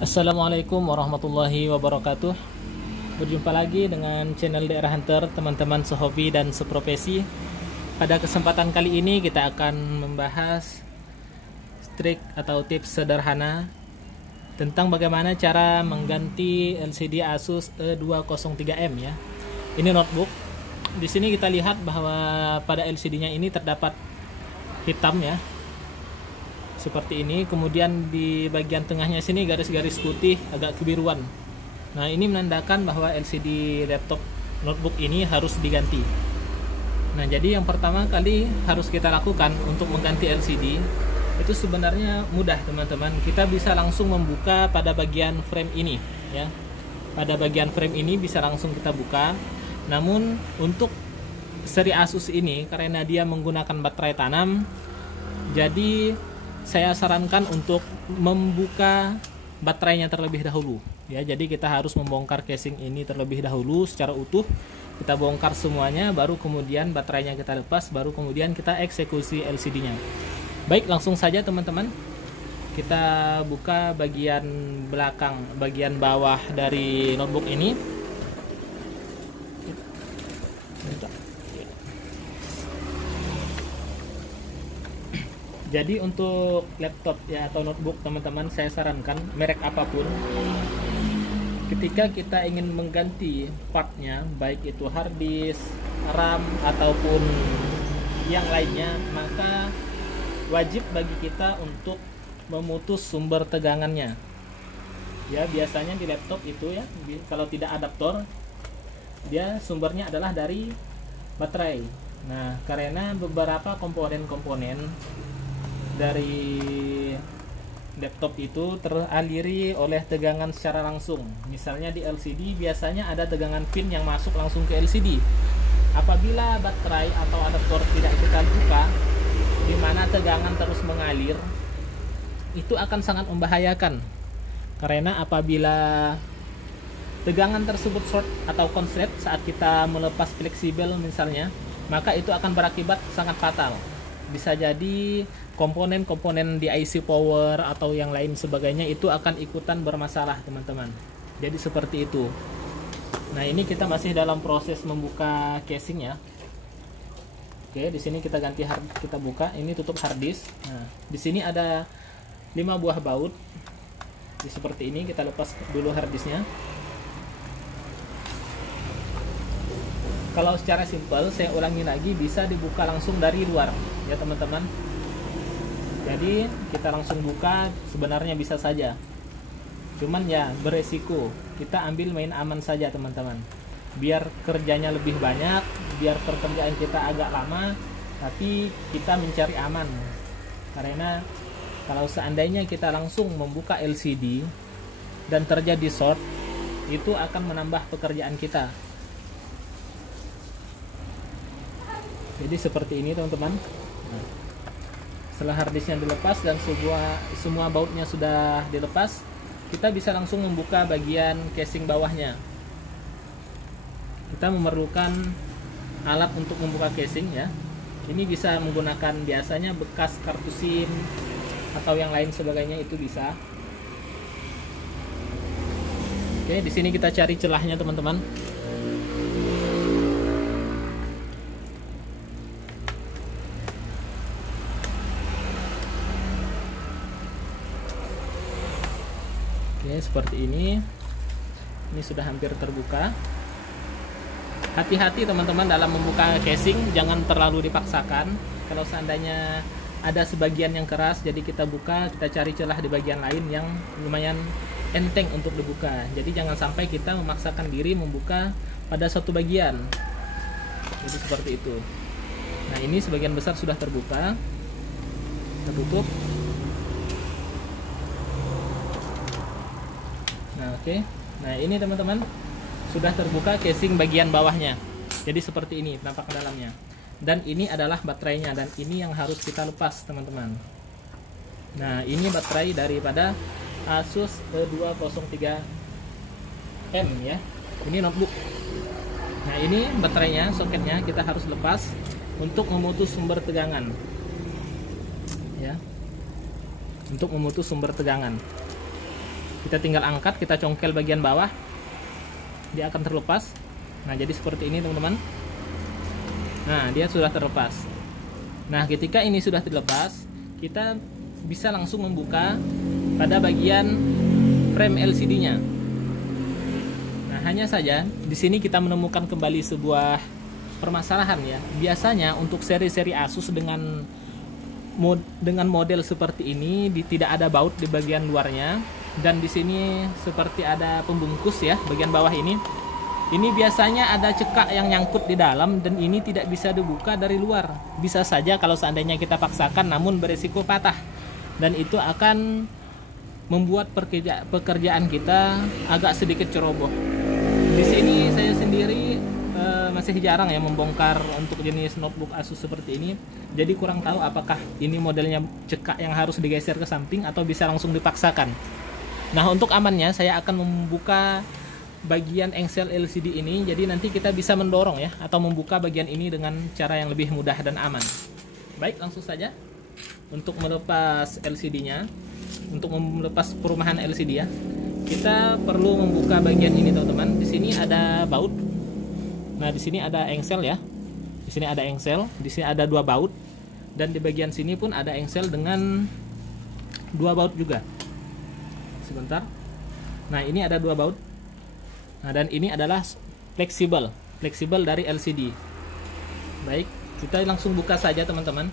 Assalamualaikum warahmatullahi wabarakatuh. Berjumpa lagi dengan channel Daerah Hunter, teman-teman sehobi dan seprofesi. Pada kesempatan kali ini kita akan membahas trik atau tips sederhana tentang bagaimana cara mengganti LCD Asus E203M ya. Ini notebook. Di sini kita lihat bahwa pada LCD-nya ini terdapat hitam ya, seperti ini. Kemudian di bagian tengahnya sini garis-garis putih agak kebiruan. Nah, ini menandakan bahwa LCD laptop notebook ini harus diganti. Nah, jadi yang pertama kali harus kita lakukan untuk mengganti LCD itu sebenarnya mudah, teman-teman. Kita bisa langsung membuka pada bagian frame ini ya. Pada bagian frame ini bisa langsung kita buka. Namun untuk seri Asus ini karena dia menggunakan baterai tanam, jadi saya sarankan untuk membuka baterainya terlebih dahulu ya. Jadi kita harus membongkar casing ini terlebih dahulu secara utuh. Kita bongkar semuanya, baru kemudian baterainya kita lepas, baru kemudian kita eksekusi LCD-nya. Baik, langsung saja teman-teman. Kita buka bagian belakang, bagian bawah dari notebook ini. Jadi untuk laptop ya atau notebook teman-teman, saya sarankan merek apapun, ketika kita ingin mengganti partnya, baik itu hard disk, RAM ataupun yang lainnya, maka wajib bagi kita untuk memutus sumber tegangannya. Ya, biasanya di laptop itu ya, kalau tidak adaptor, dia sumbernya adalah dari baterai. Nah, karena beberapa komponen-komponen dari laptop itu teraliri oleh tegangan secara langsung. Misalnya di LCD biasanya ada tegangan pin yang masuk langsung ke LCD. Apabila baterai atau adaptor tidak kita buka, di mana tegangan terus mengalir, itu akan sangat membahayakan. Karena apabila tegangan tersebut short atau konslet saat kita melepas fleksibel misalnya, maka itu akan berakibat sangat fatal. Bisa jadi komponen-komponen di IC power atau yang lain sebagainya itu akan ikutan bermasalah, teman-teman. Jadi seperti itu. Nah, ini kita masih dalam proses membuka casing ya. Oke, di sini kita ganti kita buka. Ini tutup hard disk. Nah, di sini ada 5 buah baut. Jadi seperti ini, kita lepas dulu hard disknya. Kalau secara simpel, saya ulangi lagi, bisa dibuka langsung dari luar ya teman-teman. Jadi kita langsung buka, sebenarnya bisa saja, cuman ya beresiko. Kita ambil main aman saja teman-teman, biar kerjanya lebih banyak, biar pekerjaan kita agak lama, tapi kita mencari aman. Karena kalau seandainya kita langsung membuka LCD dan terjadi short, itu akan menambah pekerjaan kita. Jadi seperti ini teman-teman. Nah, setelah harddisknya dilepas dan semua bautnya sudah dilepas, kita bisa langsung membuka bagian casing bawahnya. Kita memerlukan alat untuk membuka casing ya. Ini bisa menggunakan biasanya bekas kartu SIM atau yang lain sebagainya, itu bisa. Oke, di sini kita cari celahnya teman-teman. Oke, seperti ini sudah hampir terbuka. Hati-hati teman-teman dalam membuka casing, jangan terlalu dipaksakan. Kalau seandainya ada sebagian yang keras, jadi kita buka, kita cari celah di bagian lain yang lumayan enteng untuk dibuka. Jadi jangan sampai kita memaksakan diri membuka pada satu bagian. Jadi seperti itu. Nah, ini sebagian besar sudah terbuka. Kita tutup. Nah, oke. Nah, ini teman-teman sudah terbuka casing bagian bawahnya. Jadi seperti ini tampak dalamnya. Dan ini adalah baterainya, dan ini yang harus kita lepas, teman-teman. Nah, ini baterai daripada Asus E203M ya. Ini notebook. Nah, ini baterainya, soketnya kita harus lepas untuk memutus sumber tegangan. Ya. Untuk memutus sumber tegangan. Kita tinggal angkat, kita congkel bagian bawah, dia akan terlepas. Nah, jadi seperti ini teman-teman. Nah, dia sudah terlepas. Nah, ketika ini sudah terlepas, kita bisa langsung membuka pada bagian frame LCD-nya. Nah, hanya saja di sini kita menemukan kembali sebuah permasalahan ya. Biasanya untuk seri-seri Asus dengan model seperti ini tidak ada baut di bagian luarnya, dan di sini seperti ada pembungkus ya bagian bawah ini. Ini biasanya ada cekak yang nyangkut di dalam dan ini tidak bisa dibuka dari luar. Bisa saja kalau seandainya kita paksakan, namun beresiko patah, dan itu akan membuat pekerjaan kita agak sedikit ceroboh. Di sini saya sendiri masih jarang ya membongkar untuk jenis notebook Asus seperti ini. Jadi kurang tahu apakah ini modelnya cekak yang harus digeser ke samping atau bisa langsung dipaksakan. Nah, untuk amannya saya akan membuka bagian engsel LCD ini, jadi nanti kita bisa mendorong ya atau membuka bagian ini dengan cara yang lebih mudah dan aman. Baik, langsung saja untuk melepas LCD-nya, untuk melepas perumahan LCD ya. Kita perlu membuka bagian ini teman-teman. Di sini ada baut. Nah, di sini ada engsel ya. Di sini ada engsel, di sini ada 2 baut, dan di bagian sini pun ada engsel dengan 2 baut juga. Sebentar. Nah, ini ada 2 baut. Nah, dan ini adalah fleksibel dari LCD. Baik, kita langsung buka saja teman-teman.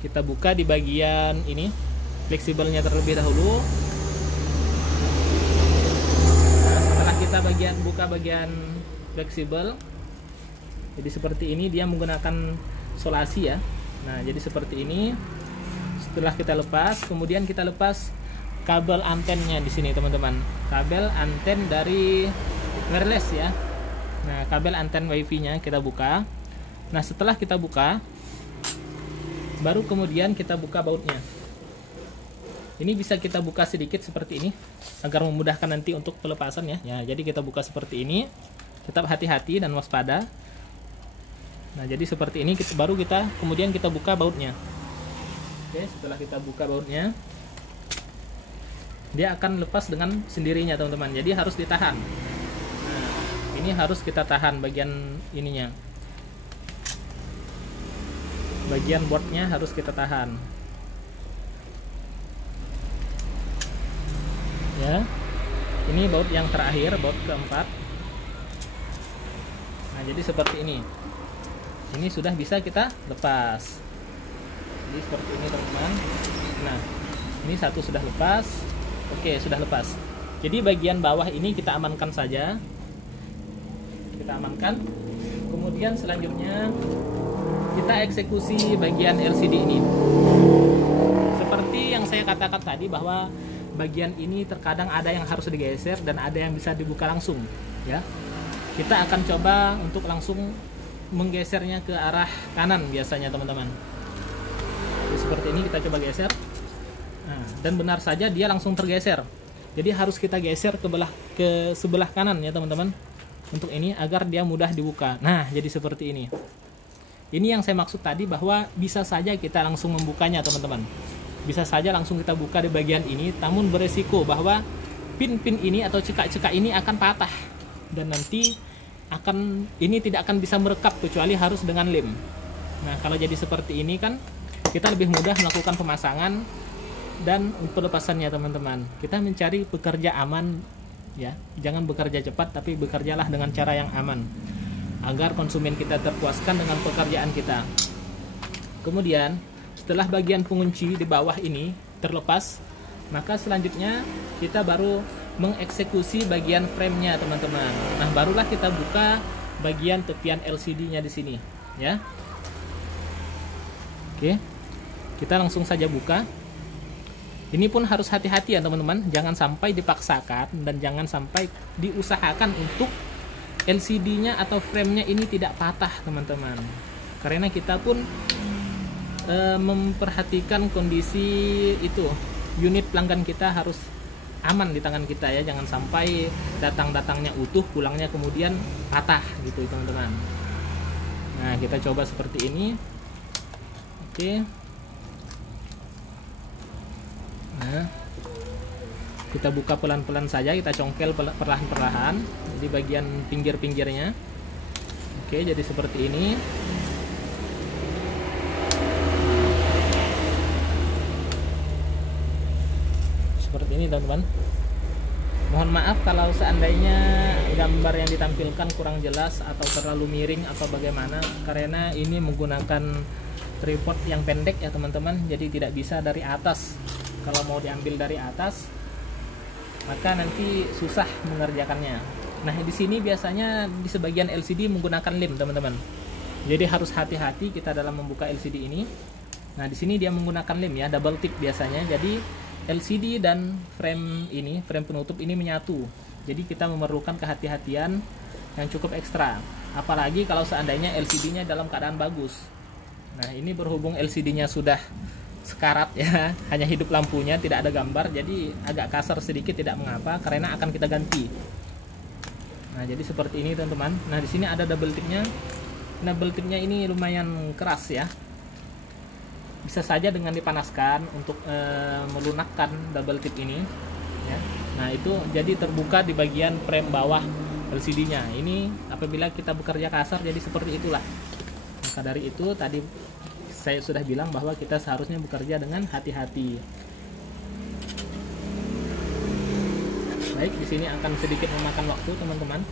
Kita buka di bagian ini, fleksibelnya terlebih dahulu. Nah, setelah kita buka bagian fleksibel, jadi seperti ini, dia menggunakan solasi ya. Nah, jadi seperti ini. Setelah kita lepas, kemudian kita lepas kabel antennya di sini teman-teman, kabel anten dari wireless ya. Nah, kabel anten wifi-nya kita buka. Nah, setelah kita buka, baru kemudian kita buka bautnya. Ini bisa kita buka sedikit seperti ini agar memudahkan nanti untuk pelepasan ya. Ya, jadi kita buka seperti ini, tetap hati-hati dan waspada. Nah, jadi seperti ini kemudian kita buka bautnya. Oke, setelah kita buka bautnya, dia akan lepas dengan sendirinya teman-teman, jadi harus ditahan. Nah, ini harus kita tahan bagian ininya, bagian boardnya harus kita tahan ya. Ini baut yang terakhir, baut keempat. Nah, jadi seperti ini sudah bisa kita lepas. Jadi seperti ini teman-teman. Nah, ini satu sudah lepas. Oke, sudah lepas. Jadi bagian bawah ini kita amankan saja. Kita amankan. Kemudian selanjutnya kita eksekusi bagian LCD ini. Seperti yang saya katakan tadi bahwa bagian ini terkadang ada yang harus digeser dan ada yang bisa dibuka langsung ya. Kita akan coba untuk langsung menggesernya ke arah kanan biasanya teman-teman. Seperti ini kita coba geser. Nah, dan benar saja dia langsung tergeser. Jadi harus kita geser ke sebelah kanan ya teman-teman, untuk ini agar dia mudah dibuka. Nah, jadi seperti ini. Ini yang saya maksud tadi bahwa bisa saja kita langsung membukanya teman-teman. Bisa saja langsung kita buka di bagian ini, namun beresiko bahwa pin-pin ini atau cekak-cekak ini akan patah dan nanti ini tidak akan bisa merekap kecuali harus dengan lem. Nah, kalau jadi seperti ini kan kita lebih mudah melakukan pemasangan dan pelepasannya teman-teman. Kita mencari pekerja aman ya, jangan bekerja cepat tapi bekerjalah dengan cara yang aman agar konsumen kita terpuaskan dengan pekerjaan kita. Kemudian setelah bagian pengunci di bawah ini terlepas, maka selanjutnya kita baru mengeksekusi bagian frame-nya teman-teman. Nah, barulah kita buka bagian tepian LCD-nya di sini ya. Oke, kita langsung saja buka. Ini pun harus hati-hati ya teman-teman, jangan sampai dipaksakan dan jangan sampai diusahakan untuk LCD-nya atau frame-nya ini tidak patah teman-teman. Karena kita pun memperhatikan kondisi itu, unit pelanggan kita harus aman di tangan kita ya, jangan sampai datang-datangnya utuh, pulangnya kemudian patah gitu teman-teman. Nah, kita coba seperti ini. Oke. Nah, Kita buka pelan-pelan saja, kita congkel perlahan-perlahan di bagian pinggir-pinggirnya. Oke, jadi seperti ini. Seperti ini teman-teman. Mohon maaf kalau seandainya gambar yang ditampilkan kurang jelas atau terlalu miring atau bagaimana, karena ini menggunakan tripod yang pendek ya teman-teman, jadi tidak bisa dari atas. Kalau mau diambil dari atas, maka nanti susah mengerjakannya. Nah, di sini biasanya di sebagian LCD menggunakan lem, teman-teman. Jadi harus hati-hati kita dalam membuka LCD ini. Nah, di sini dia menggunakan lem ya, double tip biasanya. Jadi LCD dan frame ini, frame penutup ini menyatu. Jadi kita memerlukan kehati-hatian yang cukup ekstra. Apalagi kalau seandainya LCD-nya dalam keadaan bagus. Nah, ini berhubung LCD-nya sudah sekarat ya, hanya hidup lampunya, tidak ada gambar, jadi agak kasar sedikit tidak mengapa karena akan kita ganti. Nah, jadi seperti ini teman-teman. Nah, di sini ada double tipnya. Double tipnya ini lumayan keras ya. Bisa saja dengan dipanaskan untuk melunakkan double tip ini ya. Nah, itu jadi terbuka di bagian frame bawah LCD-nya. Ini apabila kita bekerja kasar jadi seperti itulah. Maka dari itu tadi saya sudah bilang bahwa kita seharusnya bekerja dengan hati-hati. Baik, di sini akan sedikit memakan waktu teman-teman.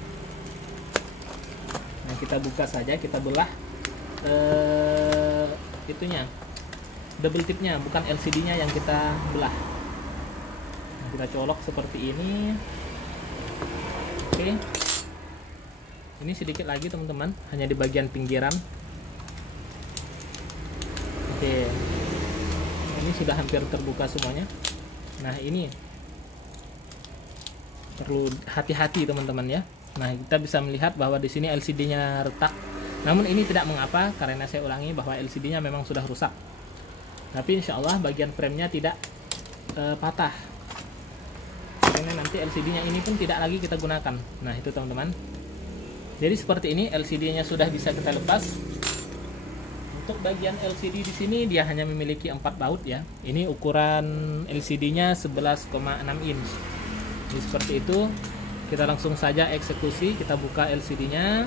Nah, kita buka saja, kita belah itunya, double tipnya, bukan LCD-nya yang kita belah. Nah, kita colok seperti ini. Oke. Ini sedikit lagi teman-teman, hanya di bagian pinggiran. Oke, ini sudah hampir terbuka semuanya. Nah, ini perlu hati-hati teman-teman ya. Nah, kita bisa melihat bahwa di sini LCD-nya retak. Namun ini tidak mengapa karena saya ulangi bahwa LCD-nya memang sudah rusak. Tapi insya Allah bagian frame-nya tidak patah. Karena nanti LCD-nya ini pun tidak lagi kita gunakan. Nah, itu teman-teman. Jadi seperti ini LCD-nya sudah bisa kita lepas. Untuk bagian LCD di sini dia hanya memiliki 4 baut ya. Ini ukuran LCD-nya 11,6 inch. Jadi seperti itu. Kita langsung saja eksekusi. Kita buka LCD-nya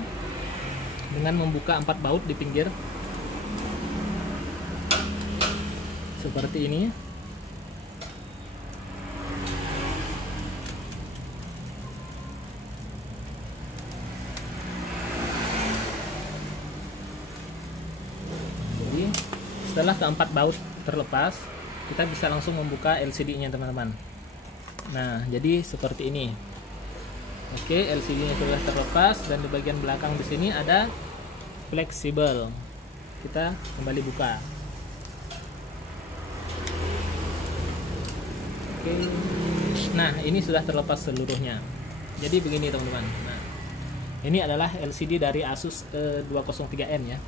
dengan membuka 4 baut di pinggir. Seperti ini. Setelah keempat baut terlepas, kita bisa langsung membuka LCD-nya teman-teman. Nah, jadi seperti ini. Oke, LCD-nya sudah terlepas dan di bagian belakang di sini ada fleksibel. Kita kembali buka. Oke. Nah, ini sudah terlepas seluruhnya. Jadi begini teman-teman. Nah, ini adalah LCD dari Asus 203N ya.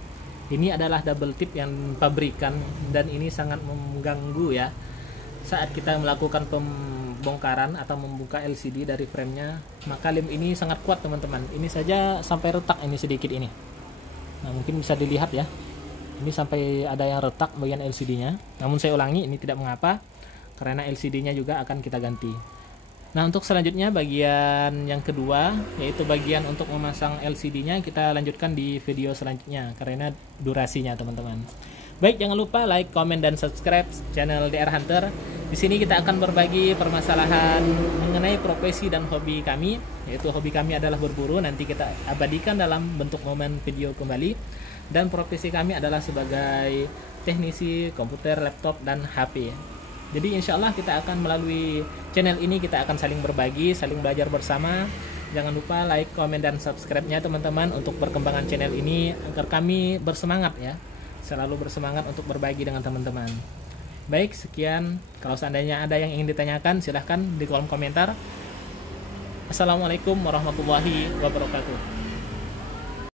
Ini adalah double tip yang pabrikan dan ini sangat mengganggu ya saat kita melakukan pembongkaran atau membuka LCD dari framenya. Maka lem ini sangat kuat teman-teman. Ini saja sampai retak ini sedikit ini. Nah, mungkin bisa dilihat ya. Ini sampai ada yang retak bagian LCD-nya. Namun saya ulangi, ini tidak mengapa karena LCD-nya juga akan kita ganti. Nah, untuk selanjutnya bagian yang kedua, yaitu bagian untuk memasang LCD-nya, kita lanjutkan di video selanjutnya karena durasinya teman-teman. Baik, jangan lupa like, comment, dan subscribe channel DR Hunter. Di sini kita akan berbagi permasalahan mengenai profesi dan hobi kami, yaitu hobi kami adalah berburu. Nanti kita abadikan dalam bentuk momen video kembali. Dan profesi kami adalah sebagai teknisi komputer, laptop, dan HP. Jadi insya Allah kita akan melalui channel ini kita akan saling berbagi, saling belajar bersama. Jangan lupa like, komen, dan subscribe-nya teman-teman untuk perkembangan channel ini agar kami bersemangat ya, selalu bersemangat untuk berbagi dengan teman-teman. Baik, sekian. Kalau seandainya ada yang ingin ditanyakan silahkan di kolom komentar. Assalamualaikum warahmatullahi wabarakatuh.